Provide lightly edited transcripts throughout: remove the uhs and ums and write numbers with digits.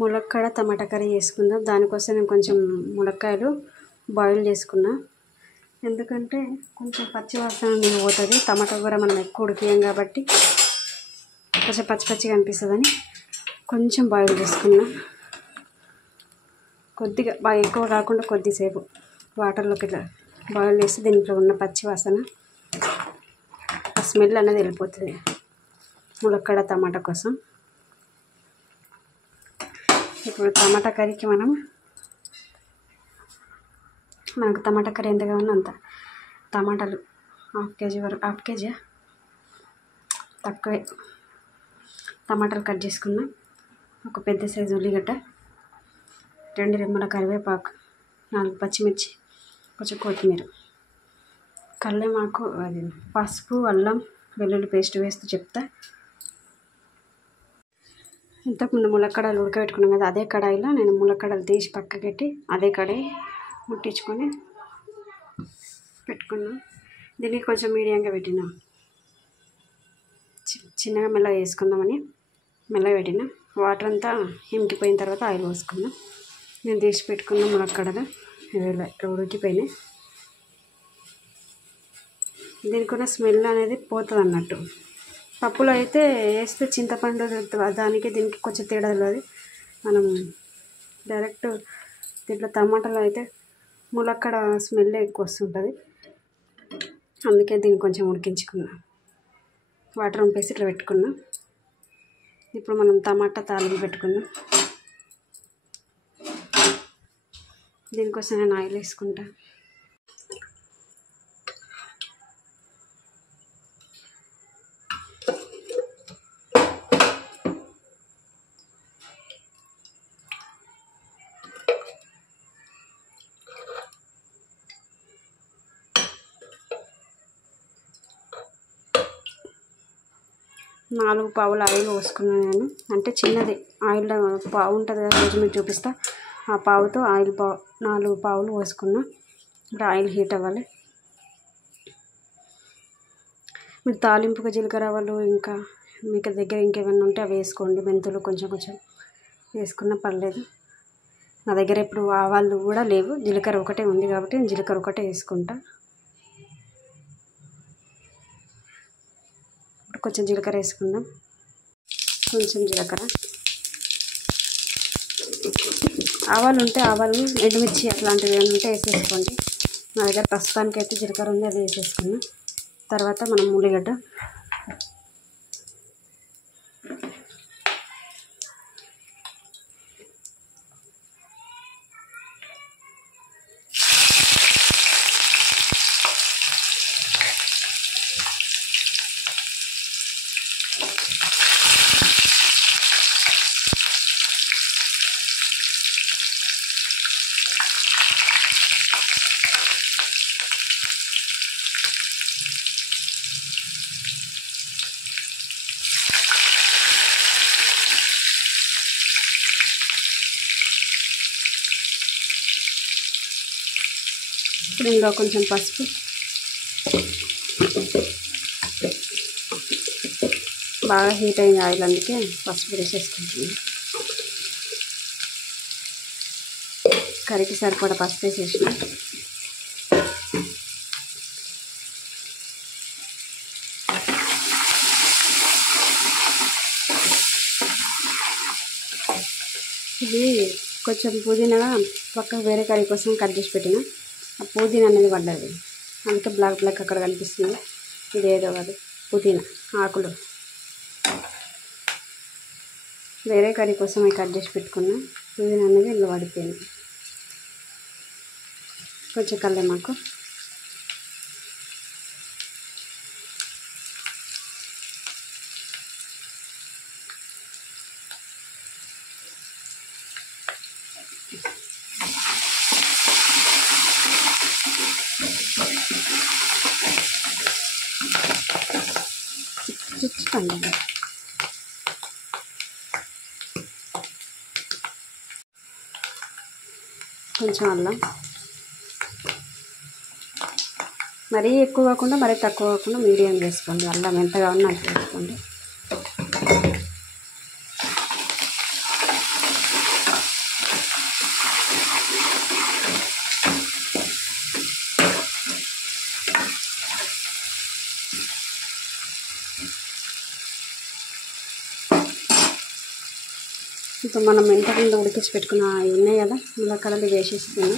ములక్కాడ టమాటా కర్రీ చేసుకుందాం. దానికోసం నేను కొంచెం ములక్కాయలు బాయిల్ చేసుకున్నా. ఎందుకంటే కొంచెం పచ్చి వాసన పోతుంది. టమాటా కూర మనం ఎక్కువ ఉడికియం కాబట్టి కొంచెం పచ్చి పచ్చిగా అనిపిస్తుందని కొంచెం బాయిల్ చేసుకున్నా. కొద్దిగా బాగా ఎక్కువ కాకుండా కొద్దిసేపు వాటర్లోకి ఇట్లా బాయిల్ చేసి దీంట్లో ఉన్న పచ్చి వాసన ఆ స్మెల్ అనేది వెళ్ళిపోతుంది ములక్కాడ టమాటా కోసం. ఇప్పుడు టమాటా కర్రీకి మనకు టమాటా కర్రీ ఎంత కావాలో అంత టమాటాలు హాఫ్ కేజీ తక్కువే టమాటాలు కట్ చేసుకున్నా. ఒక పెద్ద సైజు ఉల్లిగడ్డ, 2 రెమ్మల కరివేపాకు, 4 పచ్చిమిర్చి, కొంచెం కొత్తిమీర, కల్లేమాకు, అది పసుపు, అల్లం వెల్లుల్లి పేస్ట్ వేస్తూ చెప్తా. ఇంతకుముందు ములక్కాడలు ఉడకబెట్టుకున్నాం కదా, అదే కడాయిలో నేను ములక్కాడలు తీసి పక్కకెట్టి అదే కడాయి ముట్టించుకొని పెట్టుకున్నా. దీనికి కొంచెం మీడియంగా పెట్టినా, చిన్నగా మెల్లగా వేసుకుందామని మెల్లగా పెట్టినా. వాటర్ అంతా ఇంకిపోయిన తర్వాత ఆయిల్ పోసుకున్నా. నేను తీసి పెట్టుకున్న ములక్కాడలు ఉడికిపోయినాయి. దీనికి ఉన్న స్మెల్ అనేది పోతుంది అన్నట్టు. పప్పులో అయితే వేస్తే చింతపండు దానికి దీనికి కొంచెం తేడా తెలియదు. మనం డైరెక్ట్ దీంట్లో టమాటాలో అయితే ములక్కాడ స్మెల్ ఎక్కువ వస్తుంటుంది. అందుకే దీన్ని కొంచెం ఉడికించుకున్నా. వాటర్ వంపేసి ఇట్లా పెట్టుకున్నా. ఇప్పుడు మనం టమాటా తాలింపు పెట్టుకున్నాం. దీనికోసం నేను ఆయిల్ వేసుకుంటా. నాలుగు పావులు ఆయిల్ పోసుకున్నాను నేను. అంటే చిన్నది ఆయిల్ పావు ఉంటుంది కదా, రోజు మీకు చూపిస్తా. ఆ పావుతో 4 పావులు పోసుకున్నా. ఇప్పుడు ఆయిల్ హీట్ అవ్వాలి. మీరు తాలింపుగా జీలకర్ర ఆవాలు, ఇంకా మీకు దగ్గర ఇంకేమైనా ఉంటే అవి వేసుకోండి. మెంతులు కొంచెం వేసుకున్నా పర్లేదు. నా దగ్గర ఇప్పుడు ఆవాలు కూడా లేవు, జీలకర్ర ఒకటే ఉంది కాబట్టి నేను జీలకర్ర ఒకటే వేసుకుంటా. కొంచెం జీలకర్ర వేసుకుందాం. కొంచెం జీలకర్ర, ఆవాలు ఉంటే ఆవాలు, ఎండుమిర్చి అట్లాంటివి ఏమైనా ఉంటే వేసేసుకోండి. నా దగ్గర ప్రస్తుతానికి అయితే జీలకర్ర ఉంది, అది వేసేసుకున్నాం. తర్వాత మనం ఉల్లిగడ్డ, ఇప్పుడు ఇందులో కొంచెం పసుపు, బాగా హీట్ అయింది ఆయిల్, అందుకే పసుపు వేసేసుకుంటున్నాను. కర్రీకి సరిపడా పసుపు వేసేసిన. ఇది కొంచెం పుదీనా పక్కకు వేరే కర్రీ కోసం కట్ చేసి పెట్టిన. ఆ పుదీనా అనేది పడ్డది, అందుకే బ్లాక్ అక్కడ కనిపిస్తుంది. ఇదేదో అది పుదీనా ఆకులు వేరే కర్రీ కోసం కట్ చేసి పెట్టుకున్నా. పుదీనా అనేది ఇందులో పడిపోయింది. కొంచెం కల్లేమాకు, కొంచెం అల్లం, మరీ ఎక్కువ కాకుండా మరీ తక్కువ కాకుండా మీడియం వేసుకోండి. అల్లం ఎంతగా ఉన్నా అంత వేసుకోండి. ఇప్పుడు మనం ఇంతకుముందు ఉడికించి పెట్టుకున్న ఇవి ఉన్నాయి కదా, ములక్కడలు వేసేస్తున్నాం.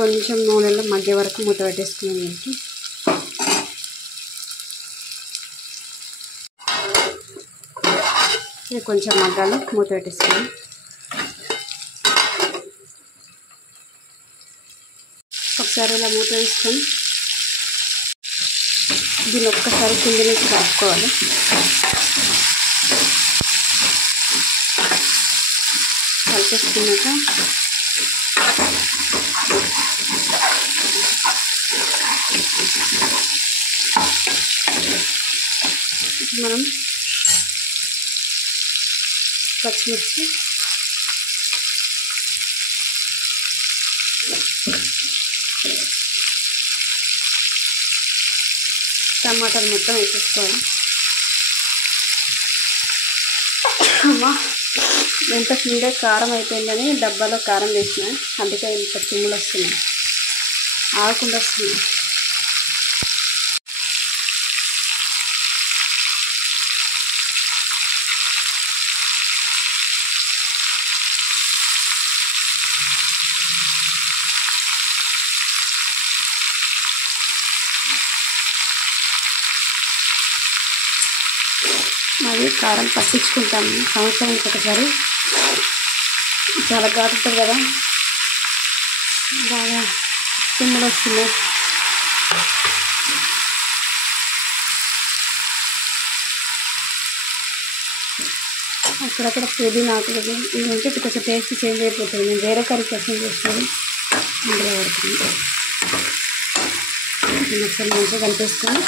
కొంచెం నూనెలో మగ్గే వరకు మూత పెట్టేసుకున్నాం. ఇది కొంచెం మగ్గాలి, మూత పెట్టేసుకున్నాం. ఒకసారి ఇలా మూత వేసుకొని దీన్ని ఒక్కసారి కింద నుంచి కలుపుకోవాలి. కలిపేసుకున్నాక మనం పచ్చిమిర్చి, టమాటాలు మొత్తం వేసేసుకోవాలి. అమ్మా ఎంత కిందే కారం అయిపోయిందని డబ్బాలో కారం వేసిన, అందుకే ఇంత తుమ్ములు వస్తున్నాయి, ఆగకుండా వస్తున్నాయి. మరి కారం పట్టించుకుంటాము సంవత్సరానికి ఒకసారి. చాలా ఘాటు ఉంటుంది కదా, బాగా తుమ్ములు వస్తున్నాయి. అక్కడక్కడ పుదీనా ఆకులు ఇవి ఉంటే కొంచెం టేస్ట్ చేంజ్ అయిపోతుంది. నేను వేరే కర్రీ కోసం చేసినాను, ఇందులో పడుతుంది. ఒకసారి మంచిగా కలిపేసుకొని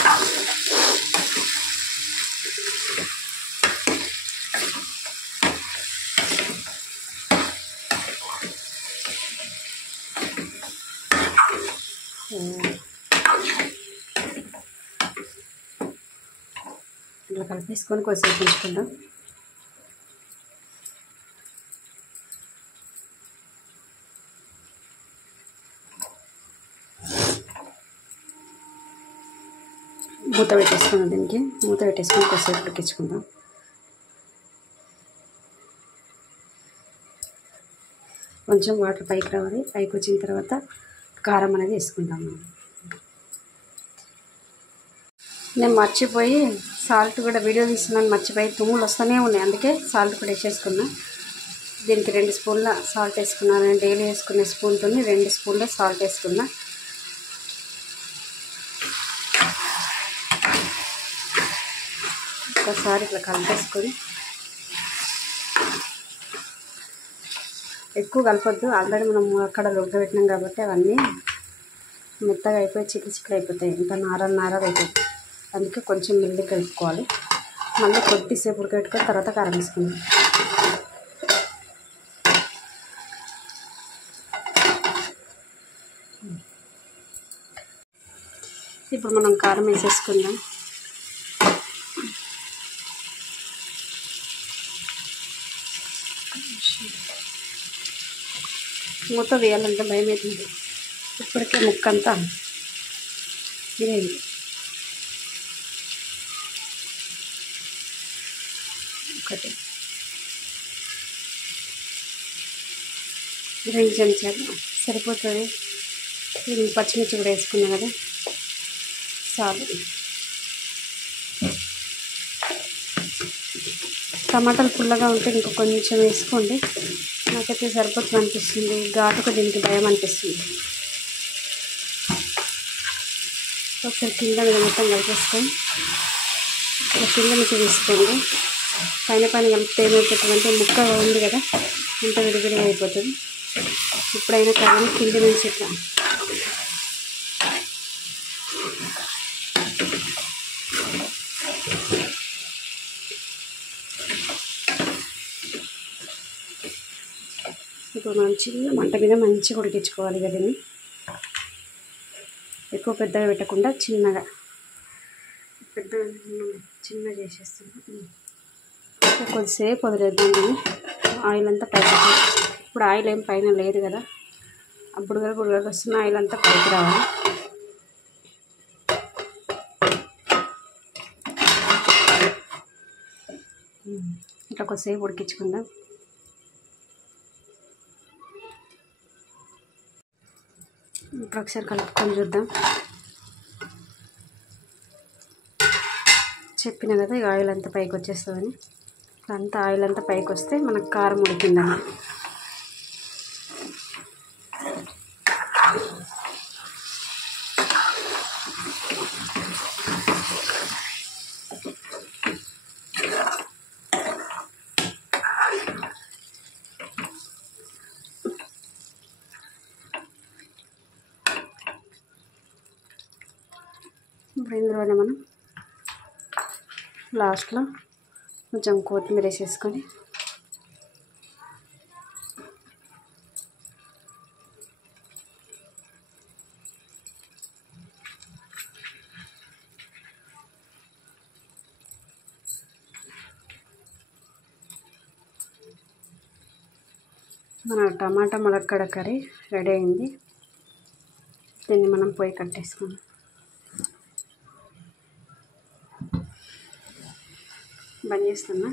ఇలా కలిపేసుకొని కొద్దిసేపు ఉంచుకుందాం. మూత పెట్టేసుకుందాం. దీనికి మూత పెట్టేసుకొని కొద్దిసేపు ఉడికించుకుందాం. కొంచెం వాటర్ పైకి రావాలి. పైకి వచ్చిన తర్వాత కారం అనేది వేసుకుందాం. నేను మర్చిపోయి సాల్ట్ కూడా వీడియో తీస్తున్నాను, మర్చిపోయి తుమ్ములు వస్తూనే ఉన్నాయి, అందుకే సాల్ట్ కూడా వేసేసుకున్నా. దీనికి 2 స్పూన్ల సాల్ట్ వేసుకున్నాను. నేను డైలీ వేసుకునే స్పూన్తో 2 స్పూన్ల సాల్ట్ వేసుకున్నా. ఒకసారి ఇట్లా కలిపేసుకొని, ఎక్కువ కలపొద్దు, ఆల్రెడీ మనం అక్కడ ఉడకబెట్టినాం కాబట్టి అవన్నీ మెత్తగా అయిపోయి చిక్కులు అయిపోతాయి, ఇంకా నారలు అయిపోతాయి. అందుకే కొంచెం మెల్లి కలుపుకోవాలి. మళ్ళీ కొద్దిసేపు ఉడకబెట్టుకొని తర్వాత కారం వేసుకుందాం. ఇప్పుడు మనం కారం వేసేసుకుందాం. మూత వేయాలంటే భయం అవుతుంది, ఇప్పటికే ముక్కంతా ఇదేది. ఒకటి 2 చెంచాలు సరిపోతుంది. ఇది పచ్చిమిర్చి కూడా వేసుకున్నాం కదా, చాలు. టమాటాలు పుల్లగా ఉంటే ఇంకో కొంచెం వేసుకోండి, నాకైతే సరిపోతుంది అనిపిస్తుంది. ఘాటుకు దీనికి భయం అనిపిస్తుంది. ఒకసారి కింద మీద మొత్తం కలిపేసుకొని కింద నుంచి తీసుకోండి. పైన కలిపితే ఏమైపోతుందంటే ముక్క ఉంది కదా, ఇంత విడివిడిగా అయిపోతుంది. ఇప్పుడైనా కానీ కింద నుంచి ఇట్లా ఇప్పుడు మంచిగా మంట మీద మంచిగా ఉడికించుకోవాలి కదండి. ఎక్కువ పెద్దగా పెట్టకుండా చిన్నగా చేసేస్తాను. కొద్దిసేపు వదిలేద్దాం. ఆయిల్ అంతా పైకి, ఇప్పుడు ఆయిల్ ఏం పైన లేదు కదా, ఆ బుడగలు బుడగలు వస్తున్న ఆయిల్ అంతా పైకి రావాలి. ఇట్లా కొద్దిసేపు ఉడికించుకుందాం. ఇప్పుడు ఒకసారి కలుపుకొని చూద్దాం. చెప్పిన కదా ఈ ఆయిల్ అంతా పైకి వచ్చేస్తుందని. అంతా ఆయిల్ అంతా పైకి వస్తే మనకు కారం ఉడికిందని. ఇప్పుడు ఇందులోనే మనం లాస్ట్లో కొంచెం కొత్తిమీర వేసేసుకొని మన టమాటా ములక్కాడ కర్రీ రెడీ అయింది. దీన్ని మనం పొయ్యి కట్టేసుకుందాం. బంద్ చేస్తున్నా.